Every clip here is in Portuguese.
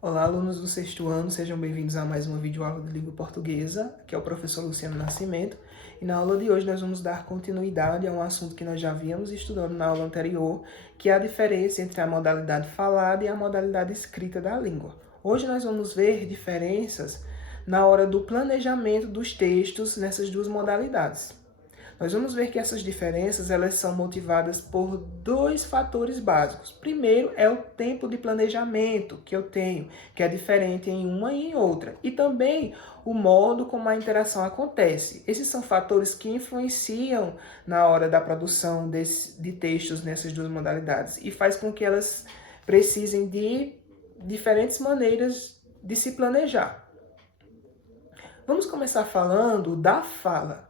Olá, alunos do sexto ano, sejam bem-vindos a mais uma videoaula de língua portuguesa, que é o professor Luciano Nascimento. E na aula de hoje nós vamos dar continuidade a um assunto que nós já havíamos estudado na aula anterior, que é a diferença entre a modalidade falada e a modalidade escrita da língua. Hoje nós vamos ver diferenças na hora do planejamento dos textos nessas duas modalidades. Nós vamos ver que essas diferenças elas são motivadas por dois fatores básicos. Primeiro é o tempo de planejamento que eu tenho, que é diferente em uma e em outra. E também o modo como a interação acontece. Esses são fatores que influenciam na hora da produção de textos nessas duas modalidades e faz com que elas precisem de diferentes maneiras de se planejar. Vamos começar falando da fala.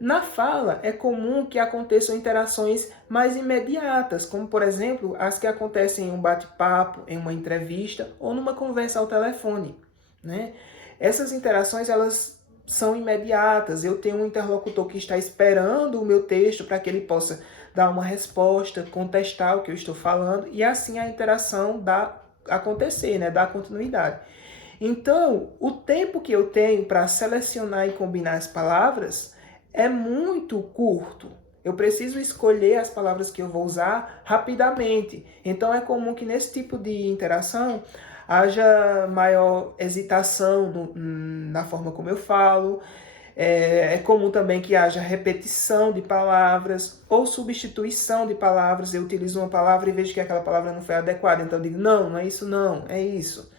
Na fala, é comum que aconteçam interações mais imediatas, como, por exemplo, as que acontecem em um bate-papo, em uma entrevista ou numa conversa ao telefone, né? Essas interações, elas são imediatas. Eu tenho um interlocutor que está esperando o meu texto para que ele possa dar uma resposta, contestar o que eu estou falando, e assim a interação dá acontecer, né? Dá continuidade. Então, o tempo que eu tenho para selecionar e combinar as palavras é muito curto. Eu preciso escolher as palavras que eu vou usar rapidamente. Então é comum que nesse tipo de interação haja maior hesitação na forma como eu falo. É comum também que haja repetição de palavras ou substituição de palavras. Eu utilizo uma palavra e vejo que aquela palavra não foi adequada. Então eu digo, não é isso não, é isso.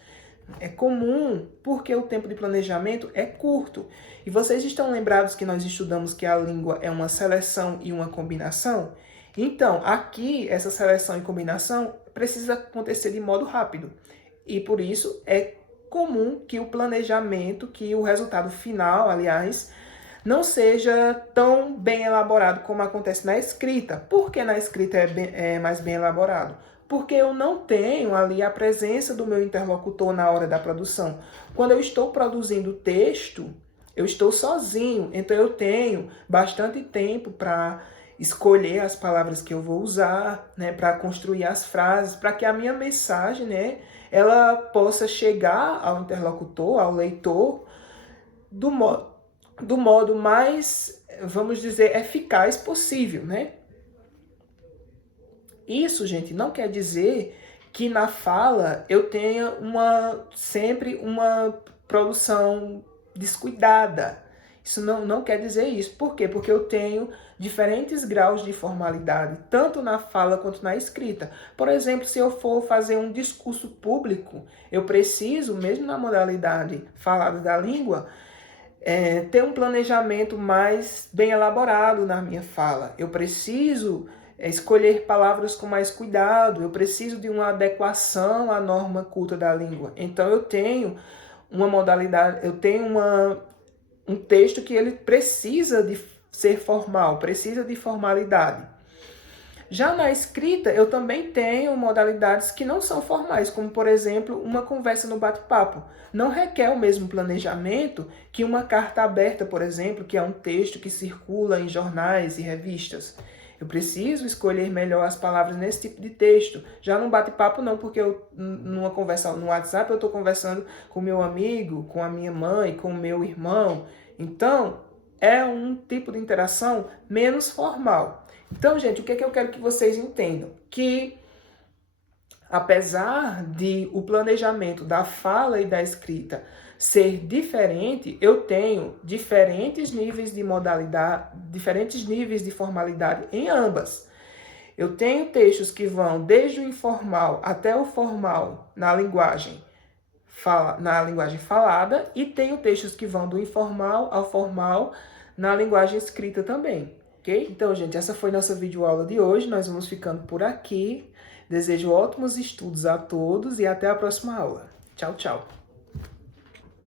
É comum porque o tempo de planejamento é curto. E vocês estão lembrados que nós estudamos que a língua é uma seleção e uma combinação? Então, aqui, essa seleção e combinação precisa acontecer de modo rápido. E por isso é comum que o planejamento, que o resultado final, aliás, não seja tão bem elaborado como acontece na escrita. Por que na escrita é mais bem elaborado? Porque eu não tenho ali a presença do meu interlocutor na hora da produção. Quando eu estou produzindo texto, eu estou sozinho, então eu tenho bastante tempo para escolher as palavras que eu vou usar, né, para construir as frases, para que a minha mensagem, né, ela possa chegar ao interlocutor, ao leitor, do modo mais, vamos dizer, eficaz possível, né? Isso, gente, não quer dizer que na fala eu tenha sempre uma produção descuidada. Isso não quer dizer isso. Por quê? Porque eu tenho diferentes graus de formalidade, tanto na fala quanto na escrita. Por exemplo, se eu for fazer um discurso público, eu preciso, mesmo na modalidade falada da língua, ter um planejamento mais bem elaborado na minha fala. Eu preciso escolher palavras com mais cuidado, eu preciso de uma adequação à norma culta da língua. Então eu tenho uma modalidade, eu tenho um texto que ele precisa de ser formal, precisa de formalidade. Já na escrita, eu também tenho modalidades que não são formais, como, por exemplo, uma conversa no bate-papo. Não requer o mesmo planejamento que uma carta aberta, por exemplo, que é um texto que circula em jornais e revistas. Eu preciso escolher melhor as palavras nesse tipo de texto. Já no bate-papo não, porque numa conversa no WhatsApp eu estou conversando com meu amigo, com a minha mãe, com o meu irmão. Então, é um tipo de interação menos formal. Então, gente, o que é que eu quero que vocês entendam? Que, apesar de o planejamento da fala e da escrita ser diferente, eu tenho diferentes níveis de modalidade, diferentes níveis de formalidade em ambas. Eu tenho textos que vão desde o informal até o formal na linguagem falada e tenho textos que vão do informal ao formal na linguagem escrita também. Ok? Então, gente, essa foi nossa videoaula de hoje. Nós vamos ficando por aqui. Desejo ótimos estudos a todos e até a próxima aula. Tchau, tchau.